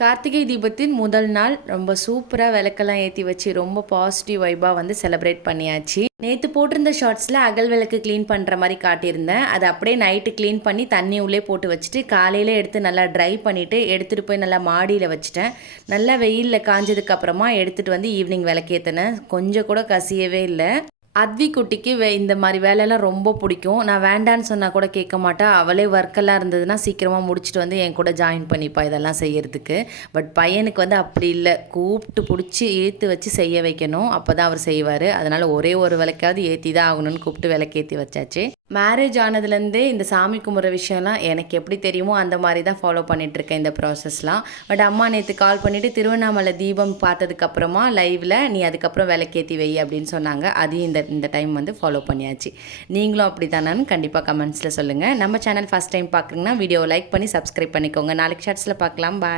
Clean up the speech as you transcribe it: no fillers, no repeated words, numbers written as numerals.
கார்த்திகை தீபத்தின் முதல் நாள் ரொம்ப சூப்பராக விளக்கெல்லாம் ஏற்றி வச்சு ரொம்ப பாசிட்டிவ் வைபாக வந்து செலிப்ரேட் பண்ணியாச்சு. நேற்று போட்டிருந்த ஷார்ட்ஸில் அகல் விளக்கு க்ளீன் பண்ணுற மாதிரி காட்டியிருந்தேன். அதை அப்படியே நைட்டு க்ளீன் பண்ணி தண்ணி உள்ளே போட்டு வச்சுட்டு காலையில் எடுத்து நல்லா ட்ரை பண்ணிவிட்டு எடுத்துகிட்டு போய் நல்லா மாடியில் வச்சுட்டேன். நல்லா வெயிலில் காஞ்சதுக்கப்புறமா எடுத்துகிட்டு வந்து ஈவினிங் விளக்கேற்றினேன். கொஞ்சம் கூட கசியவே இல்லை. அத்வி குட்டிக்கு இந்த மாதிரி வேலையெல்லாம் ரொம்ப பிடிக்கும். நான் வேண்டான்னு சொன்னால் கூட கேட்க மாட்டா. அவளே ஒர்க்கெல்லாம் இருந்ததுன்னா சீக்கிரமாக முடிச்சுட்டு வந்து என் கூட ஜாயின் பண்ணிப்பா இதெல்லாம் செய்யறதுக்கு. பட் பையனுக்கு வந்து அப்படி இல்லை, கூப்பிட்டு பிடிச்சி இழுத்து வச்சு செய்ய வைக்கணும், அப்போ தான் அவர் செய்வார். அதனால் ஒரே ஒரு விளக்காவது ஏற்றி தான் ஆகணும்னு கூப்பிட்டு விளக்கேற்றி வச்சாச்சு. மேரேஜ் ஆனதுலேருந்தே இந்த சாமி கும்பிட்ற விஷயம்லாம் எனக்கு எப்படி தெரியுமோ அந்த மாதிரி தான் ஃபாலோ பண்ணிகிட்ருக்கேன் இந்த ப்ராசஸ்லாம். பட் அம்மா நேற்று கால் பண்ணிவிட்டு திருவண்ணாமலை தீபம் பார்த்ததுக்கப்புறமா லைவில் நீ அதுக்கப்புறம் விளக்கேற்றி வை அப்படின்னு சொன்னாங்க. அதையும் இந்த டைம் வந்து ஃபாலோ பண்ணியாச்சு. நீங்களும் அப்படி தானான்னு கண்டிப்பாக கமெண்ட்ஸில் சொல்லுங்கள். நம்ம சேனல் ஃபஸ்ட் டைம் பார்க்குறீங்கன்னா வீடியோவை லைக் பண்ணி சப்ஸ்கிரைப் பண்ணிக்கோங்க. நாளைக்கு ஷார்ட்ஸில் பார்க்கலாம். பாய்.